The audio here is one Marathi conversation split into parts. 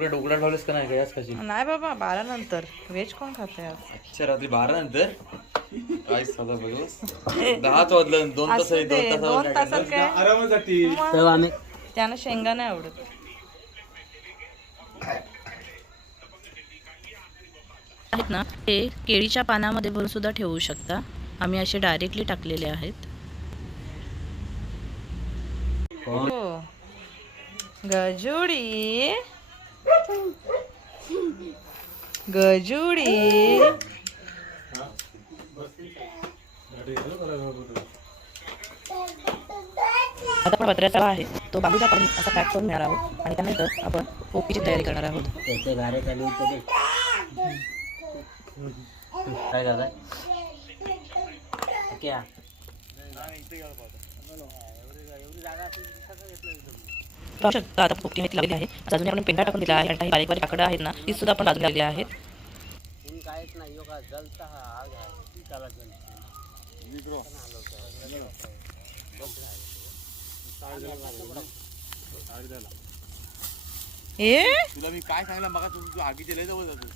ढोकळा ठेवलेस का नाही गॅस कशी? नाही बाबा 12 नंतर व्हेज कोण खाते आज? अच्छा रात्री 12 नंतर काय साधा बघलस 10 वाजलं 2 तास आहे 2 तासात काय आरामासाठी मग आम्ही त्यानं शेंगा नाही आवडत. आहेत ना ते केळीच्या पानामध्ये भरून सुद्धा ठेवू शकता. आम्ही असे डायरेक्टली टाकलेले आहेत. हो गजुडी गजुडी आता आपण पत्र्याचा आहे तो बाजूला काढून असा पॅक करून घेणार आहोत आणि त्यानंतर आपण पोपीची तयारी करणार आहोत. त्याचे गारे चालू होते काय करताय क्या पाहू शकता आता पोपटी मेथी लागली आहे. अजून आपण पेंडा टाकून दिला आहे आणि काही बारीक बारीक काकडं आहेत ना ती सुद्धा आपण बाजूला लागली आहेत. काहीच नाही योगा जलता हा आग आहे त्याला ए तुला मी काय सांगितलं मग तू आगीचे लय जवळ जातो.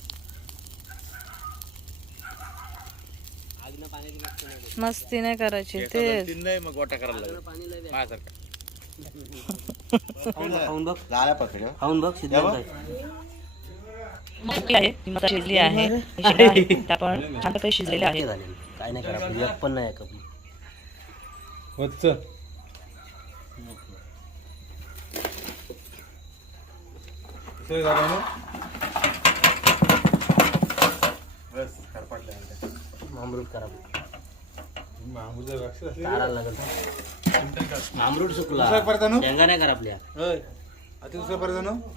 मस्ती नाही करायची ते नाही मग गोटा करायला लागला माझ्यासारखा खाऊन बघ झाल्या पकड खाऊन बघ सिद्धांत पोपटी आहे ती मस्त शिजली आहे. शेंगा आहेत, त्या पण छानपैकी शिजलेल्या आहेत. झालेली काय नाही करा आपण एक पण नाही कपली होत बस अमृत करा तारा लागल अमृत सुकला शेंगा नाही करा आपल्या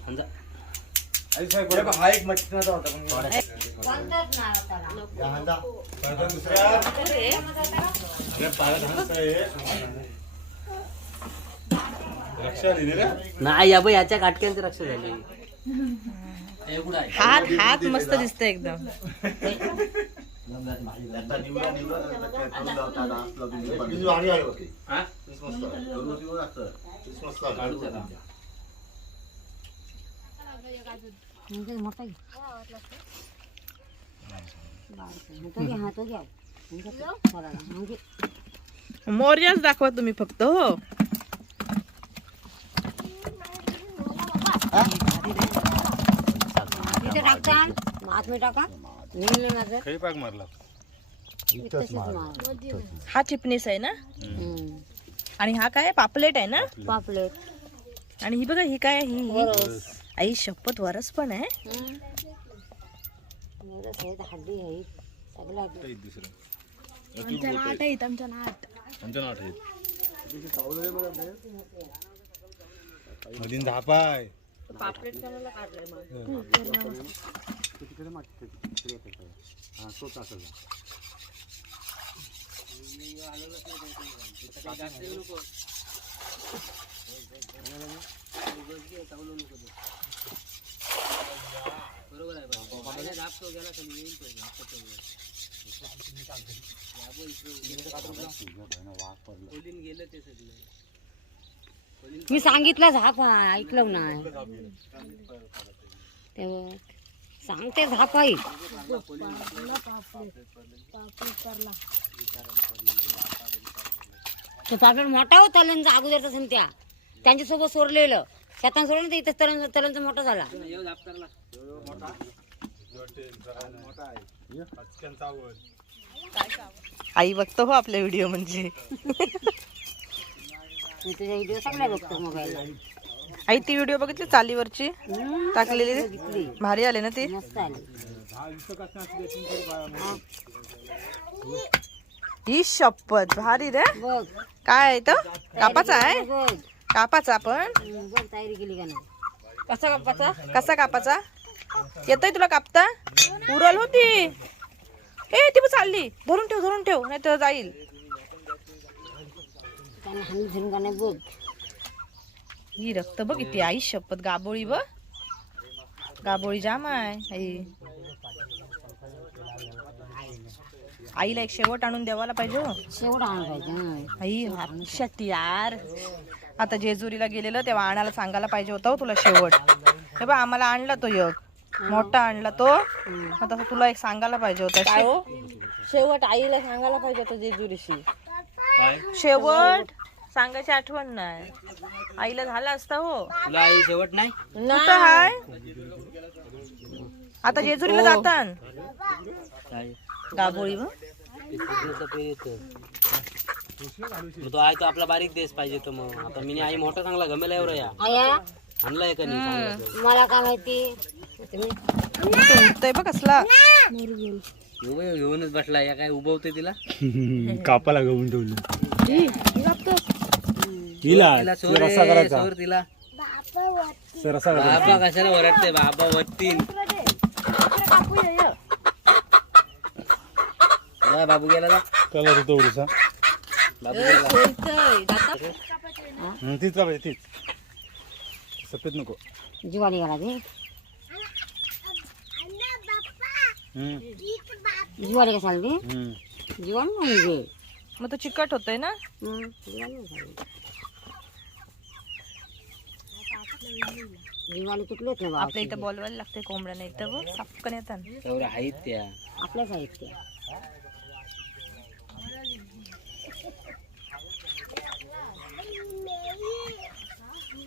समजा हा एक मटणाचा होता नाही या बाई याच्या काटक्यांची रक्षा झाली. हात हात मस्त दिसते एकदम. मोर्याच दाखवा तुम्ही फक्त. हो हा चिपणीस आहे ना आणि हा काय पापलेट आहे ना. पापलेट आणि ही बघा ही काय आहे ही आई शपथ वरस पण आहे. हड्डी आहे आमच्या नाट आहेत आमच्या नाट मधीन धापाय पापलेट कोणाला काढलंय मी सांगितलं झाप ऐकलं नाही तेव्हा सांगते झाप आहे. तो पापलेट मोठा हो तलांचा अगोदरचा संत्या त्यांच्यासोबत सोडलेलं शेतान सोडलं तर इथं तलांचा मोठा झाला. आई बघतो हो आपले व्हिडिओ म्हणजे. मी तुझ्या व्हिडिओ सगळ्या बघतो मोबाईलला. आई ती व्हिडिओ बघितली चालीवरची टाकलेली भारी आले ना ती. मस्त आली. ही शपथ भारी रे. बघ काय आहे तो कापाचा आहे बघ कापाचा आपण बघ तयारी केली का नाही. कसा कापाचा कसा कापाचा येतोय तुला कापता उरल होती. ए ती पण चालली धरून ठेव नाही तर जाईल. त्याने हानी धरून का नाही बघ. ही रक्त बघ किती आई शपथ गाबोळी बघ गाबोळी जाम आहे आई. आईला एक शेवट आणून द्यावाला पाहिजे हो. शेवट आणून पाहिजे आई हात यार आता जेजुरीला गेलेलं तेव्हा आणायला सांगायला पाहिजे होतं तुला शेवट. हे बघ आम्हाला आणला तो एक मोठा आणला तो. आता तुला एक सांगायला पाहिजे होता. शेवट आईला सांगायला पाहिजे होतं जेजुरीशी. शेवट सांगायची आठवण नाही. आईला झाला असता हो. तुला आई शेवट नाही कुठं हाय आता जेजुरीला जातान गाभोळी. मग तो आई तो आपला बारीक देश पाहिजे तर मग आता मी आई मोठा चांगला गमेला एवढा या आया आणलाय का नाही मला काय माहिती उठतोय बघ कसला. घेऊनच बसला या काय उभवतोय तिला कापाला गवून ठेवलं तिला सोर रस्सा करायचा. सोर तिला रस्सा करायचा. बाबा कशाला वरटते बाबा वरतीन जा बाबू गेला जा कलर होतो उडीसा. बाबू गेला तीच का पाहिजे तीच. सफेद नको. जीवानी घाला ते जीवानी कशाला ते जीवानी नाही ते. मग तो चिकट होतोय ना. जीवानी तुटलेच ना आपल्या इथं बोलवायला लागते कोंबड्या नाही तर बघ सापकन येतात. एवढ्या आहेत त्या आपल्याच आहेत ते.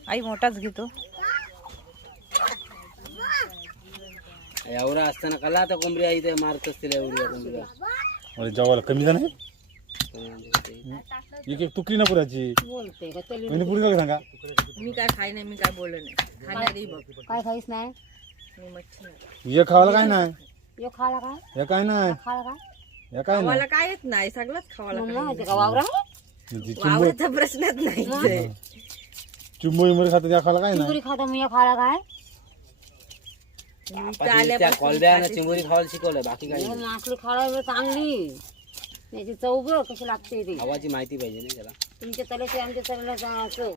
आई मोठाच घेतो. एवढा असताना कला आता कोंबडी आई ते मारत असतील एवढी कोंबडी अरे जेवायला कमी झालं नाही. एक एक तुकडी ना पुराची. बोलते का चल म्हणजे पुरी का सांगा. मी काय खाय नाही, मी काय बोललो नाही. खाणारी बघ. काय खाईस नाही मी मच्छी नाही. हे खावायला काय नाही. यो खाला काय हे काय नाही. खाला काय हे काय नाही. मला काय येत नाही, सगळंच खावायला. मग माहिती का वावरा म्हणजे वावराचा प्रश्नच नाही. चिंबोळी मध्ये खातात या खायला काय नाही. चिंबुरी खाता मग यो खाला काय त्या कोलब्या चिंबोरी खावायला शिकवलंय बाकी काही नाही. मासली खायला चांगली त्याची चव बघ कशी लागते ती. हवाची माहिती पाहिजे ना त्याला तुमच्या तल्याची आमच्या तल्याला चव